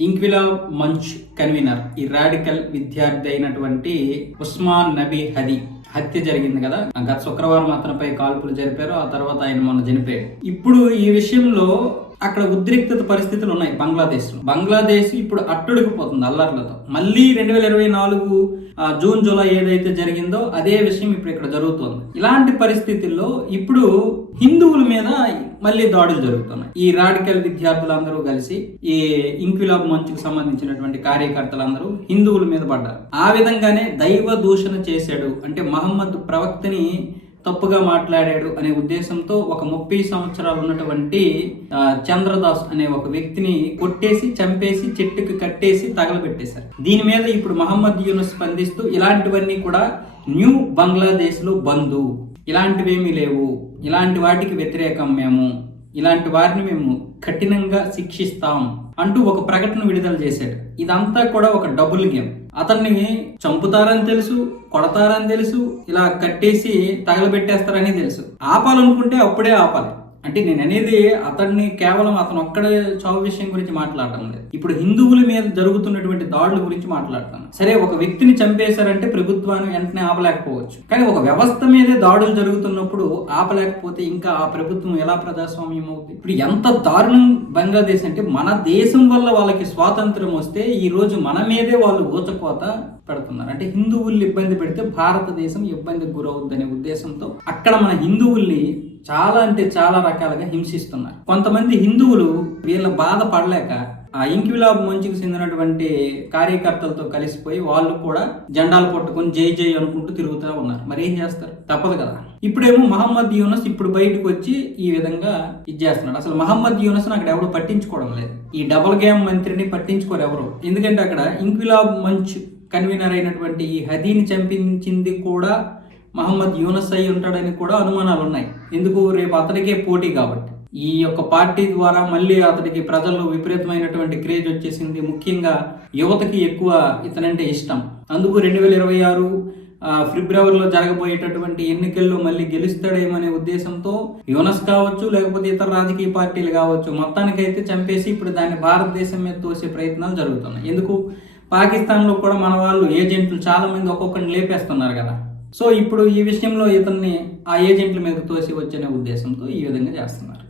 ఇంక్విలా మంచ్ convener ఈ radical విద్యార్థి అయినటువంటి ఉస్మాన్ నబీ హది. హత్య జరిగింది కదా. గత శుక్రవారం అతనిపై కాల్పులు జరిపారు ఆ తర్వాత ఆయన మొన్న చనిపోయాడు. ఇప్పుడు ఈ విషయంలో అక్కడ ఉద్రిక్తత పరిస్థితులు ఉన్నాయి బంగ్లాదేశ్ బంగ్లాదేశ్ ఇప్పుడు అట్టుడికిపోతుంది అల్లర్లతో. మళ్ళీ రెండు వేల ఇరవై నాలుగు జూన్ జూలై ఏదైతే జరిగిందో అదే విషయం ఇప్పుడు ఇక్కడ జరుగుతోంది. ఇలాంటి పరిస్థితుల్లో ఇప్పుడు హిందువుల మీద మళ్ళీ దాడులు జరుగుతున్నాయి. ఈ రాడికల్ విద్యార్థులందరూ కలిసి ఈ ఇంక్విలాబ్ మంచుకు సంబంధించినటువంటి కార్యకర్తలందరూ హిందువుల మీద పడ్డారు. ఆ విధంగానే దైవ దూషణ చేశాడు అంటే మహమ్మద్ ప్రవక్తని తప్పుగా మాట్లాడాడు అనే ఉద్దేశంతో ఒక ముప్పై సంవత్సరాలు ఉన్నటువంటి చంద్రదాస్ అనే ఒక వ్యక్తిని కొట్టేసి చంపేసి చెట్టుకి కట్టేసి తగలబెట్టేశారు. దీని మీద ఇప్పుడు మహమ్మద్ యూనుస్ స్పందిస్తూ ఇలాంటివన్నీ కూడా న్యూ బంగ్లాదేశ్లో బంధు ఇలాంటివేమీ లేవు. ఇలాంటి వాటికి వ్యతిరేకం మేము. ఇలాంటి వారిని మేము కఠినంగా శిక్షిస్తాం అంటూ ఒక ప్రకటన విడుదల చేశాడు. ఇదంతా కూడా ఒక డబుల్ గేమ్. అతన్ని చంపుతారని తెలుసు కొడతారని తెలుసు ఇలా కట్టేసి తగలబెట్టేస్తారని తెలుసు. ఆపాలనుకుంటే అప్పుడే ఆపాలి. అంటే నేను అనేది అతన్ని కేవలం అతను ఒక్కడే చావు విషయం గురించి మాట్లాడటం లేదు. ఇప్పుడు హిందువుల మీద జరుగుతున్నటువంటి దాడుల గురించి మాట్లాడతాను. సరే ఒక వ్యక్తిని చంపేశారంటే ప్రభుత్వాన్ని వెంటనే ఆపలేకపోవచ్చు. కానీ ఒక వ్యవస్థ మీదే దాడులు జరుగుతున్నప్పుడు ఆపలేకపోతే ఇంకా ఆ ప్రభుత్వం ఎలా ప్రజాస్వామ్యం అవుతుంది ఇప్పుడు ఎంత దారుణం బంగ్లాదేశ్ అంటే మన దేశం వల్ల వాళ్ళకి స్వాతంత్రం వస్తే ఈ రోజు మన మీదే వాళ్ళు ఊచకోత పెడుతున్నారు. అంటే హిందువుల్ని ఇబ్బంది పెడితే భారతదేశం ఇబ్బందికి గురవుద్దనే ఉద్దేశంతో అక్కడ మన హిందువుల్ని చాలా అంటే చాలా రకాలుగా హింసిస్తున్నారు. కొంతమంది హిందువులు వీళ్ళ బాధ పడలేక ఆ ఇంక్విలాబ్ మంచికి చెందినటువంటి కార్యకర్తలతో కలిసిపోయి వాళ్ళు కూడా జెండాలు పట్టుకొని జై జై అనుకుంటూ తిరుగుతూ ఉన్నారు. మరి ఏం చేస్తారు? తప్పదు కదా. ఇప్పుడేమో మహమ్మద్ యూనస్ ఇప్పుడు బయటకు వచ్చి ఈ విధంగా ఇది చేస్తున్నాడు. అసలు మహమ్మద్ యూనస్ అక్కడ ఎవరు పట్టించుకోవడం లేదు. ఈ డబుల్ గేమ్ మంత్రిని పట్టించుకోరు ఎవరు. ఎందుకంటే అక్కడ ఇంక్విలాబ్ మంచ్ కన్వీనర్ అయినటువంటి ఈ హదీని చంపించింది కూడా మహమ్మద్ యూనస్ అయి ఉంటాడని కూడా అనుమానాలు ఉన్నాయి ఎందుకు? రేపు అతడికే పోటీ కాబట్టి. ఈ యొక్క పార్టీ ద్వారా మళ్ళీ అతడికి ప్రజల్లో విపరీతమైనటువంటి క్రేజ్ వచ్చేసింది. ముఖ్యంగా యువతకి ఎక్కువ ఇతనంటే ఇష్టం. అందుకు రెండు వేల ఇరవై ఆరు ఫిబ్రవరిలో జరగబోయేటటువంటి ఎన్నికల్లో మళ్ళీ గెలుస్తాడేమనే ఉద్దేశంతో యునస్ కావచ్చు లేకపోతే ఇతర రాజకీయ పార్టీలు కావచ్చు మొత్తానికైతే చంపేసి ఇప్పుడు దాన్ని భారతదేశం మీద తోసే ప్రయత్నాలు జరుగుతున్నాయి. ఎందుకు? పాకిస్తాన్లో కూడా మన వాళ్ళు ఏజెంట్లు చాలామంది ఒక్కొక్కరిని లేపేస్తున్నారు కదా. సో ఇప్పుడు ఈ విషయంలో ఇతన్ని ఆ ఏజెంట్ల మీద తోసి వచ్చనే ఉద్దేశంతో ఈ విధంగా చేస్తున్నారు.